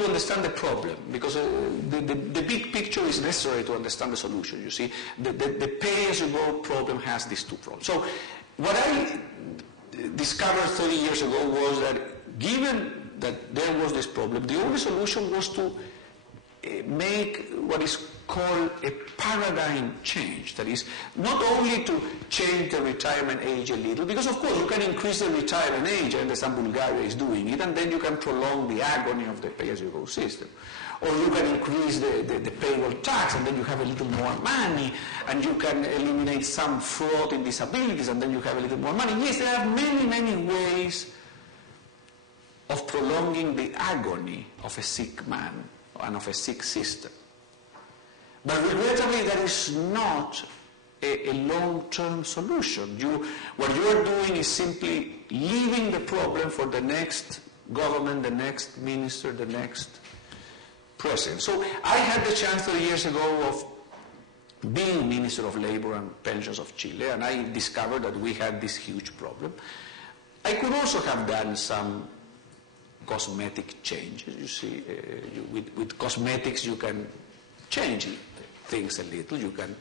to understand the problem, because the big picture is necessary to understand the solution, you see. The pay-as-you-go problem has these two problems. So what I discovered 30 years ago was that given that there was this problem, the only solution was to make what is called a paradigm change. That is, not only to change the retirement age a little, because of course you can increase the retirement age, I understand Bulgaria is doing it, and then you can prolong the agony of the pay-as-you-go system. Or you can increase the payroll tax, and then you have a little more money, and you can eliminate some fraud in disabilities, and then you have a little more money. Yes, there are many, many ways of prolonging the agony of a sick man and of a sick system. But regrettably, that is not a long-term solution. What you are doing is simply leaving the problem for the next government, the next minister, the next president. So I had the chance 30 years ago of being Minister of Labor and Pensions of Chile, and I discovered that we had this huge problem. I could also have done some cosmetic changes, you see. With cosmetics you can change things a little, you can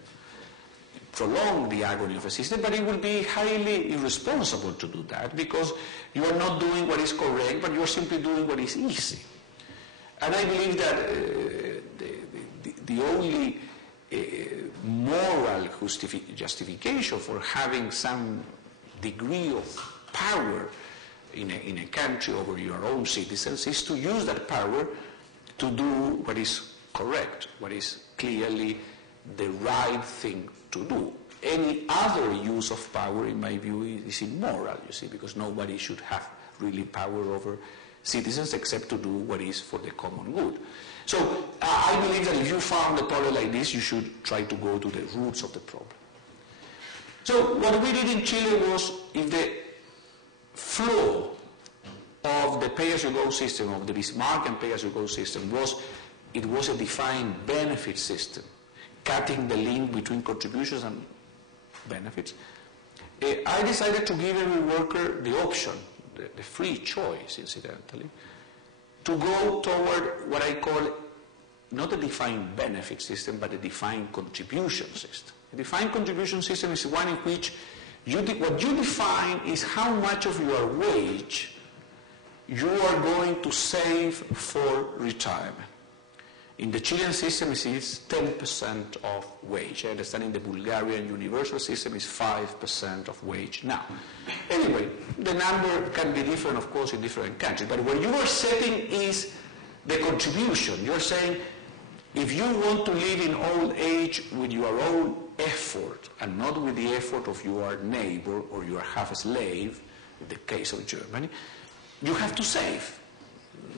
prolong the agony of a system, but it would be highly irresponsible to do that, because you are not doing what is correct, but you are simply doing what is easy. And I believe that the only moral justification for having some degree of power in a country over your own citizens is to use that power to do what is correct, what is clearly the right thing to do. Any other use of power, in my view, is immoral, you see, because nobody should have really power over citizens except to do what is for the common good. So I believe that if you found a problem like this, you should try to go to the roots of the problem. So what we did in Chile was, if the flaw of the pay-as-you-go system, of the Bismarck and pay-as-you-go system, it was a defined benefit system, cutting the link between contributions and benefits. I decided to give every worker the option, the free choice, incidentally, to go toward what I call not a defined benefit system, but a defined contribution system. A defined contribution system is one in which what you define is how much of your wage you are going to save for retirement. In the Chilean system, it is 10% of wage. I understand in the Bulgarian universal system is 5% of wage now. Anyway, the number can be different, of course, in different countries. But what you are setting is the contribution. You are saying, if you want to live in old age with your own effort and not with the effort of your neighbor or your half-slave, in the case of Germany, you have to save.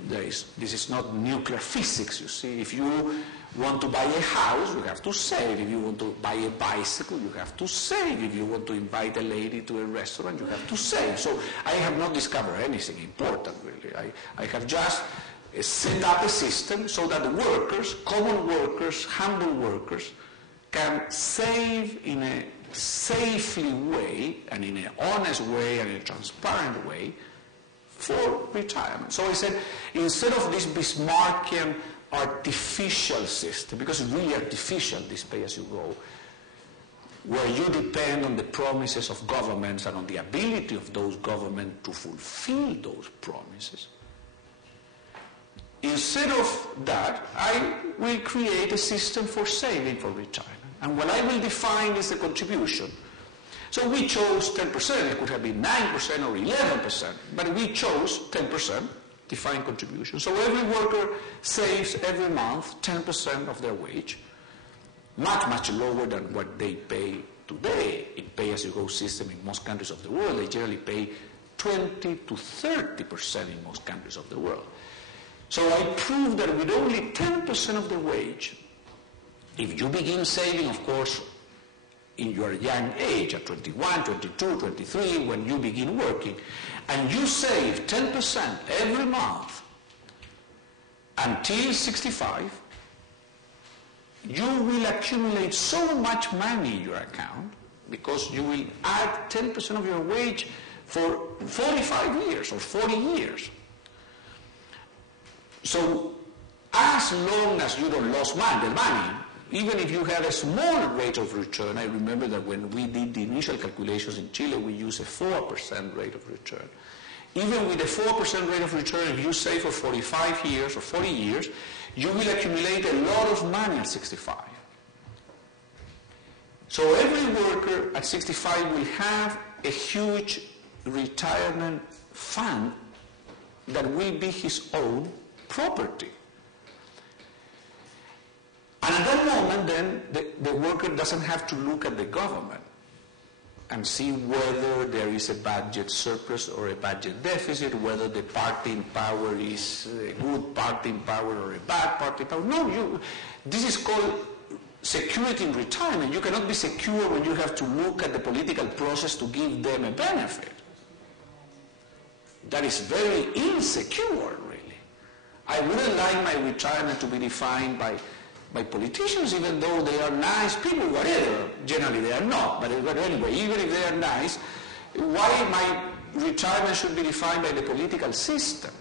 This is not nuclear physics, you see. If you want to buy a house, you have to save. If you want to buy a bicycle, you have to save. If you want to invite a lady to a restaurant, you have to save. So I have not discovered anything important, really. I have just set up a system so that the workers, common workers, humble workers, can save in a safely way and in an honest way and in a transparent way for retirement. So I said, instead of this Bismarckian artificial system, because it's really artificial, this pay-as-you-go, where you depend on the promises of governments and on the ability of those governments to fulfill those promises, instead of that, I will create a system for saving for retirement. And what I will define is the contribution. So we chose 10%. It could have been 9% or 11%, but we chose 10% defined contribution. So every worker saves every month 10% of their wage, much, much lower than what they pay today in pay-as-you-go system in most countries of the world. They generally pay 20 to 30% in most countries of the world. So I proved that with only 10% of the wage, if you begin saving, of course, in your young age, at 21, 22, 23, when you begin working, and you save 10% every month until 65, you will accumulate so much money in your account because you will add 10% of your wage for 45 years or 40 years. So as long as you don't lose money, even if you have a small rate of return. I remember that when we did the initial calculations in Chile, we used a 4% rate of return. Even with a 4% rate of return, if you save for 45 years or 40 years, you will accumulate a lot of money at 65. So every worker at 65 will have a huge retirement fund that will be his own property. And at that moment, then, the worker doesn't have to look at the government and see whether there is a budget surplus or a budget deficit, whether the parting power is a good parting power or a bad parting power. No, this is called security in retirement. You cannot be secure when you have to look at the political process to give them a benefit. That is very insecure, really. I wouldn't like my retirement to be defined by politicians, even though they are nice people, whatever. Generally they are not, but anyway, even if they are nice, why my retirement should be defined by the political system?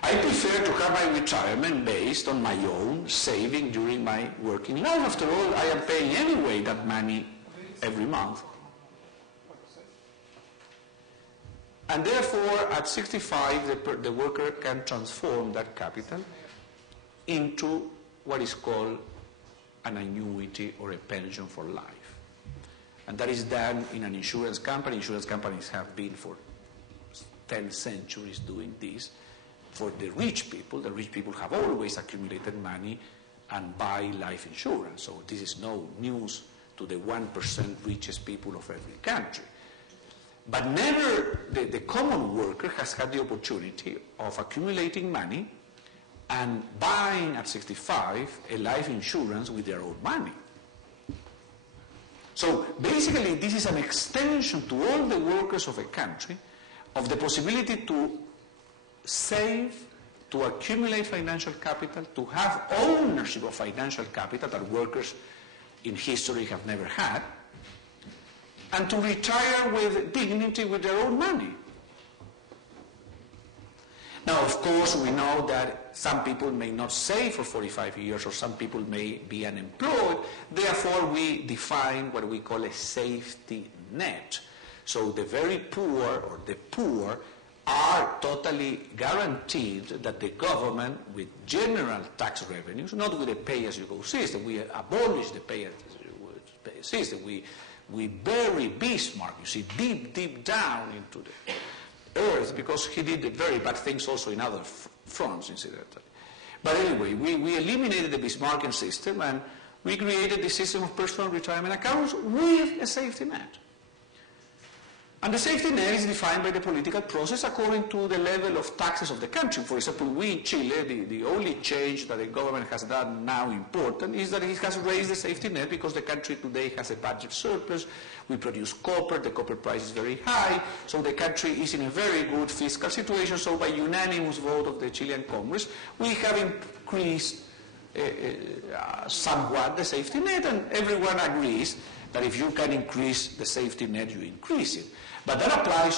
I prefer to have my retirement based on my own saving during my working life. After all, I am paying anyway that money every month. And therefore, at 65, the worker can transform that capital into what is called an annuity or a pension for life. And that is done in an insurance company. Insurance companies have been for 10 centuries doing this. For the rich people have always accumulated money and buy life insurance. So this is no news to the 1% richest people of every country. But never the common worker has had the opportunity of accumulating money and buying at 65 a life insurance with their own money. So basically this is an extension to all the workers of a country of the possibility to save, to accumulate financial capital, to have ownership of financial capital that workers in history have never had, and to retire with dignity with their own money. Now, of course, we know that some people may not save for 45 years, or some people may be unemployed. Therefore, we define what we call a safety net. So the very poor, or the poor, are totally guaranteed that the government, with general tax revenues, not with a pay-as-you-go system, we abolish the pay-as-you-go system. We bury Bismarck, you see, deep down into the earth, because he did very bad things also in other fronts, incidentally. But anyway, we eliminated the Bismarckian system, and we created the system of personal retirement accounts with a safety net. And the safety net is defined by the political process according to the level of taxes of the country. For example, we in Chile, the only change that the government has done now important is that it has raised the safety net because the country today has a budget surplus. We produce copper, the copper price is very high, so the country is in a very good fiscal situation. So by unanimous vote of the Chilean Congress, we have increased somewhat the safety net, and everyone agrees that if you can increase the safety net, you increase it. But that applies